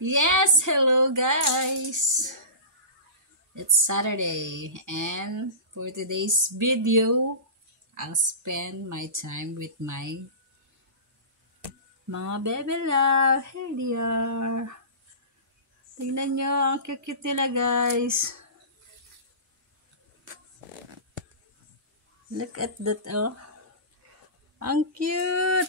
Yes, hello guys. It's Saturday and for today's video, I'll spend my time with my mga baby love. Here they are. Tingnan nyo, ang cute nila guys. Look at that, oh. Ang cute.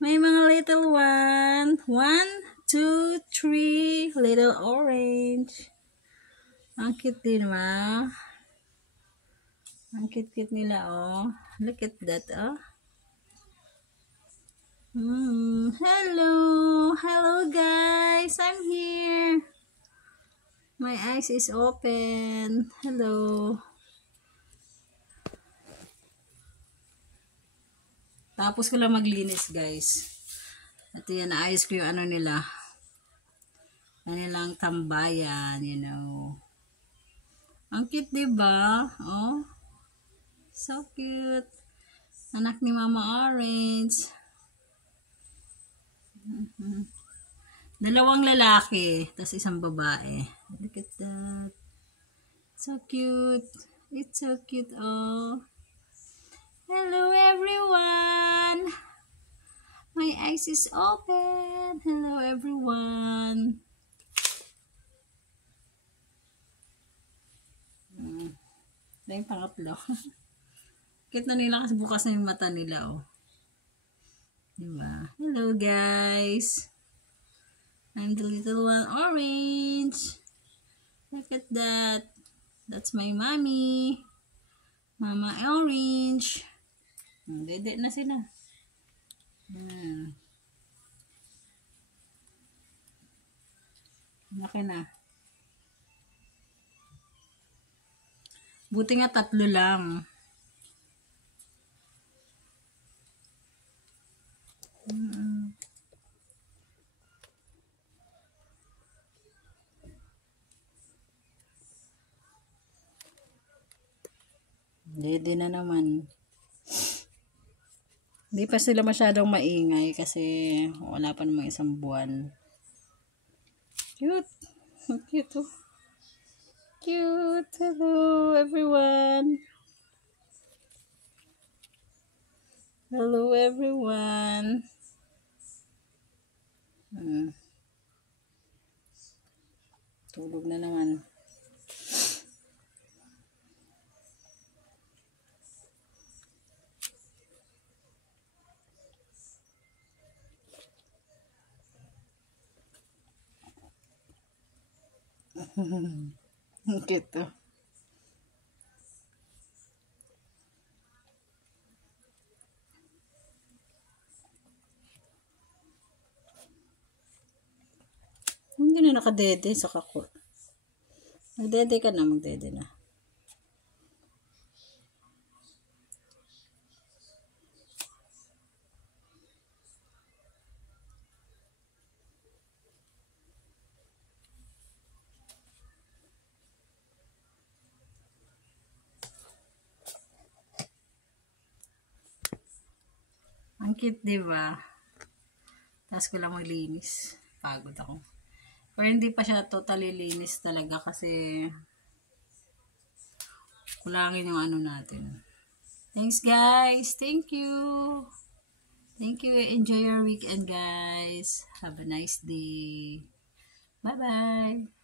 May mga little one. 1, 2, 3 little orange. Ang cute din ma. Ang cute-cute nila, oh. Look at that, oh. Hello. Hello, guys. I'm here. My eyes is open. Hello. Tapos ko lang maglinis, guys. At yan, naayos ko yung ano nila. Kanilang tambayan, you know. Ang cute, diba? Oh. So cute. Anak ni Mama Orange. Dalawang lalaki, tapos isang babae. Look at that. So cute. It's so cute, oh. Hello, everyone. My eyes is open. Hello, everyone. Ito yung pangatlo. Cute na nila kasi bukas na yung mata nila, oh. Diba? Hello, guys. I'm the little one orange. Look at that. That's my mommy. Mama orange. Dede na sila. Laki na. Buti nga 3 lang. Dede na naman. Hindi pa sila masyadong maingay kasi wala pa namang 1 buwan. Cute. Cute, oh. Cute. Hello, everyone. Hello, everyone. Tulog na naman. Cute, oh. Hindi na nakadede sa kako. Magdede ka na, magdede na. Ang cute, diba? Tapos ko lang maglinis. Pagod ako. Pero hindi pa siya totally linis talaga kasi kulangin yung ano natin. Thanks, guys. Thank you. Thank you. Enjoy your weekend, guys. Have a nice day. Bye-bye.